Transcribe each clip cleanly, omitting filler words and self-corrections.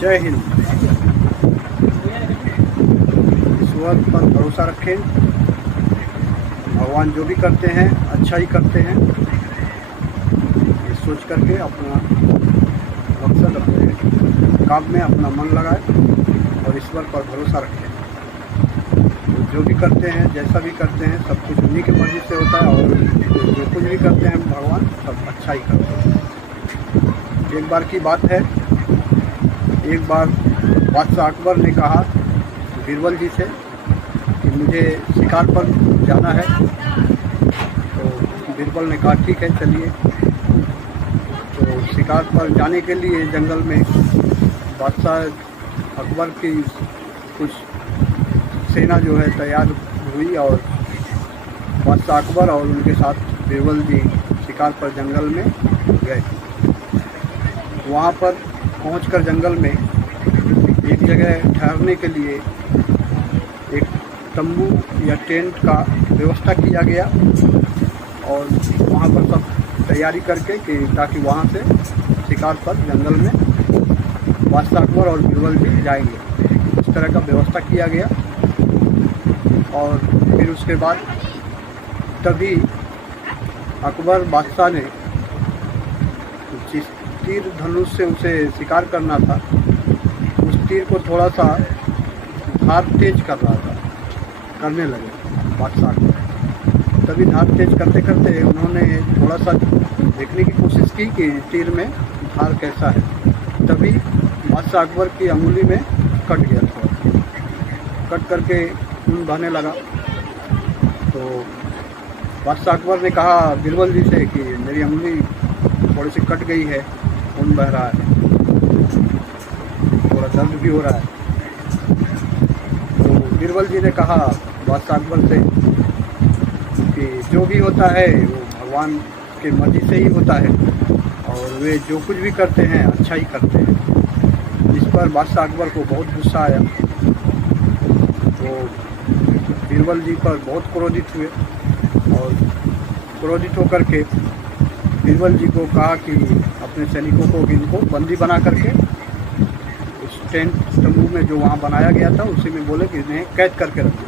जय हिंद। ईश्वर पर भरोसा रखें। भगवान जो भी करते हैं अच्छा ही करते हैं, ये सोच करके अपना मकसद, अपने काम में अपना मन लगाए और ईश्वर पर भरोसा रखें। तो जो भी करते हैं, जैसा भी करते हैं, सब कुछ उन्हीं की मर्जी से होता है और जो कुछ भी करते हैं भगवान सब अच्छा ही करते हैं। एक बार की बात है, एक बार बादशाह अकबर ने कहा बीरबल जी से कि मुझे शिकार पर जाना है। तो बीरबल ने कहा ठीक है चलिए। तो शिकार पर जाने के लिए जंगल में बादशाह अकबर की कुछ सेना जो है तैयार हुई और बादशाह अकबर और उनके साथ बीरबल जी शिकार पर जंगल में गए। वहाँ पर पहुंचकर जंगल में एक जगह ठहरने के लिए एक तंबू या टेंट का व्यवस्था किया गया और वहाँ पर सब तैयारी करके कि ताकि वहाँ से शिकार पर जंगल में बादशाह अकबर और बीरबल जी जाएंगे। इस तरह का व्यवस्था किया गया और फिर उसके बाद तभी अकबर बादशाह ने जिस तीर धनुष से उसे शिकार करना था, उस तीर को थोड़ा सा धार तेज करने लगे बादशाह को। तभी धार तेज करते करते उन्होंने थोड़ा सा देखने की कोशिश की कि तीर में धार कैसा है। तभी बादशाह अकबर की अंगुली में कट गया, थोड़ा कट करके खून बहने लगा। तो बादशाह अकबर ने कहा बीरबल जी से कि मेरी अंगुली थोड़ी सी कट गई है, खून बह रहा है, थोड़ा दर्द भी हो रहा है। तो बीरबल जी ने कहा बादशाह अकबर से कि जो भी होता है वो भगवान के मर्जी से ही होता है और वे जो कुछ भी करते हैं अच्छा ही करते हैं। इस पर बादशाह अकबर को बहुत गुस्सा आया। वो बीरबल जी पर बहुत क्रोधित हुए और क्रोधित होकर के बीरबल जी को कहा कि अपने सैनिकों को इनको बंदी बना करके उस टेंट तंबू में जो वहाँ बनाया गया था उसी में बोले कि इन्हें कैद करके रखो।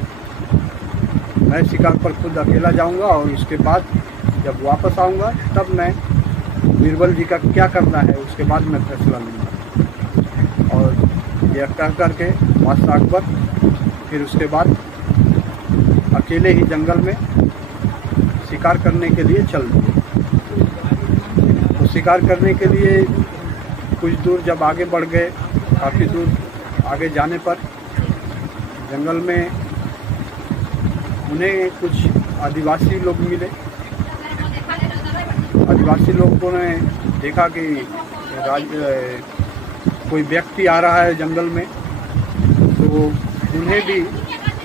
मैं शिकार पर खुद अकेला जाऊंगा और उसके बाद जब वापस आऊंगा तब मैं बीरबल जी का क्या करना है उसके बाद मैं फैसला लूँगा। और यह कह करके बादशाह अकबर फिर उसके बाद अकेले ही जंगल में शिकार करने के लिए चल दिए। तो शिकार करने के लिए कुछ दूर जब आगे बढ़ गए, काफ़ी दूर आगे जाने पर जंगल में उन्हें कुछ आदिवासी लोग मिले। आदिवासी लोगों ने देखा कि कोई व्यक्ति आ रहा है जंगल में, तो उन्हें भी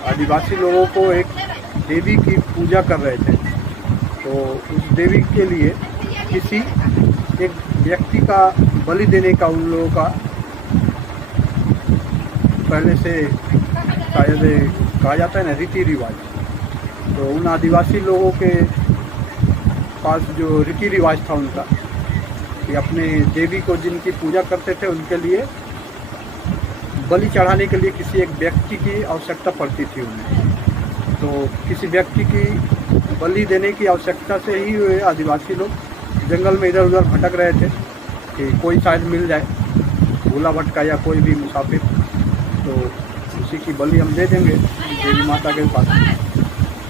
आदिवासी लोगों को एक देवी की पूजा कर रहे थे। तो उस देवी के लिए किसी एक व्यक्ति का बलि देने का उन लोगों का पहले से शायद कहा जाता है ना रीति रिवाज। तो उन आदिवासी लोगों के पास जो रीति रिवाज था उनका कि अपने देवी को जिनकी पूजा करते थे उनके लिए बलि चढ़ाने के लिए किसी एक व्यक्ति की आवश्यकता पड़ती थी उन्हें। तो किसी व्यक्ति की बलि देने की आवश्यकता से ही हुए आदिवासी लोग जंगल में इधर उधर भटक रहे थे कि कोई शायद मिल जाए, भूला भटका या कोई भी मुसाफिर, तो उसी की बलि हम दे देंगे देवी माता के पास।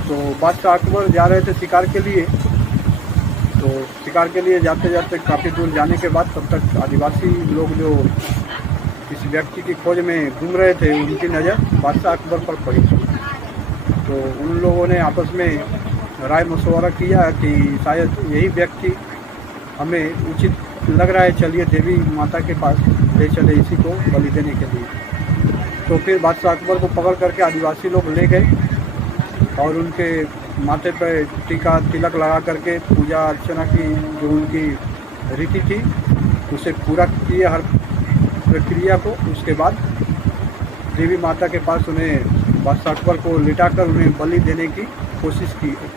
तो बादशाह अकबर जा रहे थे शिकार के लिए। तो शिकार के लिए जाते जाते काफ़ी दूर जाने के बाद तब तक आदिवासी लोग जो किसी व्यक्ति की खोज में घूम रहे थे उनकी नज़र बादशाह अकबर पर पड़ी। तो उन लोगों ने आपस में राय मशवरा किया कि शायद यही व्यक्ति हमें उचित लग रहा है, चलिए देवी माता के पास ले चले इसी को बलि देने के लिए। तो फिर बादशाह अकबर को पकड़ करके आदिवासी लोग ले गए और उनके माथे पर टीका तिलक लगा करके पूजा अर्चना की जो उनकी रीति थी उसे पूरा किए हर प्रक्रिया को। उसके बाद देवी माता के पास उन्हें बादशाह अकबर को लिटाकर उन्हें बलि देने की कोशिश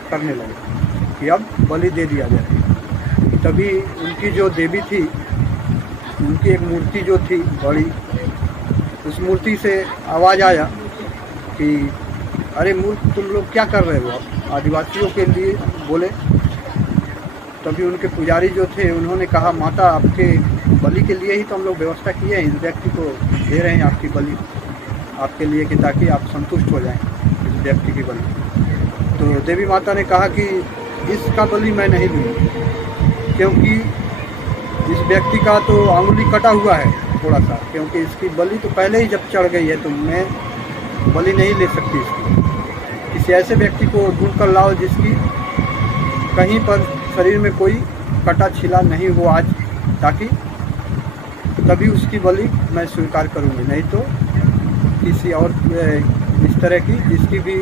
करने लगे कि अब बलि दे दिया जाए। तभी उनकी जो देवी थी, उनकी एक मूर्ति जो थी बड़ी, उस मूर्ति से आवाज़ आया कि अरे मूर्ख, तुम लोग क्या कर रहे हो? आप आदिवासियों के लिए बोले। तभी उनके पुजारी जो थे उन्होंने कहा, माता आपके बलि के लिए ही तो हम लोग व्यवस्था किए हैं, इस व्यक्ति को दे रहे हैं आपकी बलि आपके लिए, कि ताकि आप संतुष्ट हो जाएं इस व्यक्ति की बलि। तो देवी माता ने कहा कि इसका बलि मैं नहीं लूँगी, क्योंकि इस व्यक्ति का तो अंगुली कटा हुआ है थोड़ा सा, क्योंकि इसकी बलि तो पहले ही जब चढ़ गई है तो मैं बलि नहीं ले सकती इसकी। किसी ऐसे व्यक्ति को ढूंढ कर लाओ जिसकी कहीं पर शरीर में कोई कटा छिला नहीं हो आज, ताकि तभी उसकी बलि मैं स्वीकार करूँगी, नहीं तो किसी और इस तरह की जिसकी भी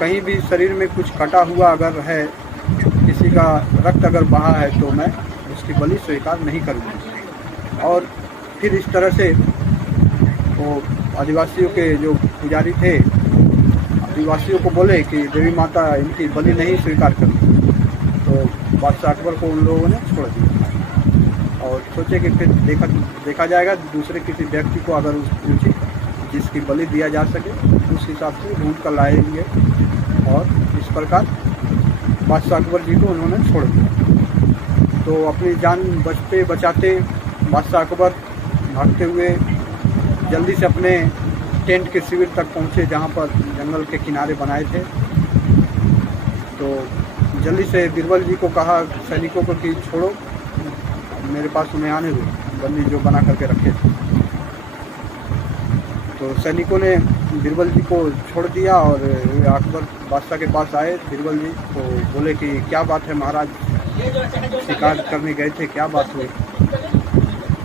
कहीं भी शरीर में कुछ कटा हुआ अगर है, किसी का रक्त अगर बहा है, तो मैं उसकी बलि स्वीकार नहीं करूँगी। और फिर इस तरह से वो आदिवासियों के जो पुजारी थे आदिवासियों को बोले कि देवी माता इनकी बलि नहीं स्वीकार करती। तो बादशाह अकबर को उन लोगों ने छोड़ दिया और सोचे कि फिर देखा जाएगा दूसरे किसी व्यक्ति को अगर उचित जिसकी बलि दिया जा सके उस हिसाब से ढूंढ कर लाएंगे। और इस प्रकार बादशाह अकबर जी को उन्होंने छोड़ दिया। तो अपनी जान बचते बचाते बादशाह अकबर भागते हुए जल्दी से अपने टेंट के शिविर तक पहुँचे, जहाँ पर जंगल के किनारे बनाए थे। तो जल्दी से बीरबल जी को कहा सैनिकों को कि छोड़ो, मेरे पास उन्हें आने दो, बंदी जो बना करके रखे थे। तो सैनिकों ने बीरबल जी को छोड़ दिया और अकबर बादशाह के पास आए। बीरबल जी को बोले कि क्या बात है महाराज, शिकार करने गए थे, क्या बात हुई?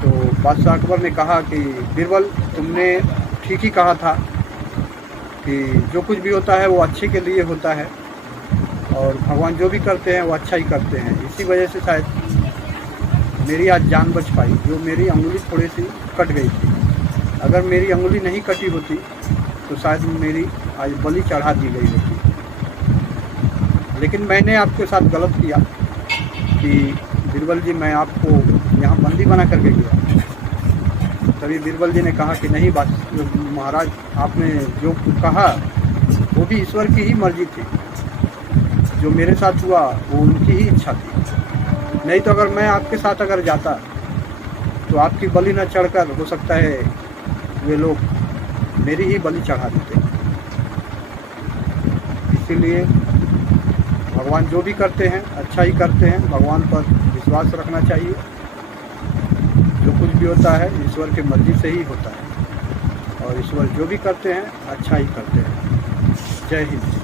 तो बादशाह अकबर ने कहा कि बीरबल, तुमने ठीक ही कहा था कि जो कुछ भी होता है वो अच्छे के लिए होता है और भगवान जो भी करते हैं वो अच्छा ही करते हैं। इसी वजह से शायद मेरी आज जान बच पाई। जो मेरी अंगुली थोड़ी सी कट गई थी, अगर मेरी अंगुली नहीं कटी होती तो शायद मेरी आज बलि चढ़ा दी गई होती। लेकिन मैंने आपके साथ गलत किया कि बीरबल जी, मैं आपको यहाँ बंदी बना करके गया। तभी बीरबल जी ने कहा कि नहीं महाराज, आपने जो कहा वो भी ईश्वर की ही मर्जी थी, जो मेरे साथ हुआ वो उनकी ही इच्छा थी। नहीं तो अगर मैं आपके साथ अगर जाता तो आपकी बलि न चढ़कर हो सकता है वे लोग मेरी ही बलि चढ़ा देते। इसीलिए भगवान जो भी करते हैं अच्छा ही करते हैं, भगवान पर विश्वास रखना चाहिए। जो कुछ भी होता है ईश्वर की मर्जी से ही होता है और ईश्वर जो भी करते हैं अच्छा ही करते हैं। जय हिंद।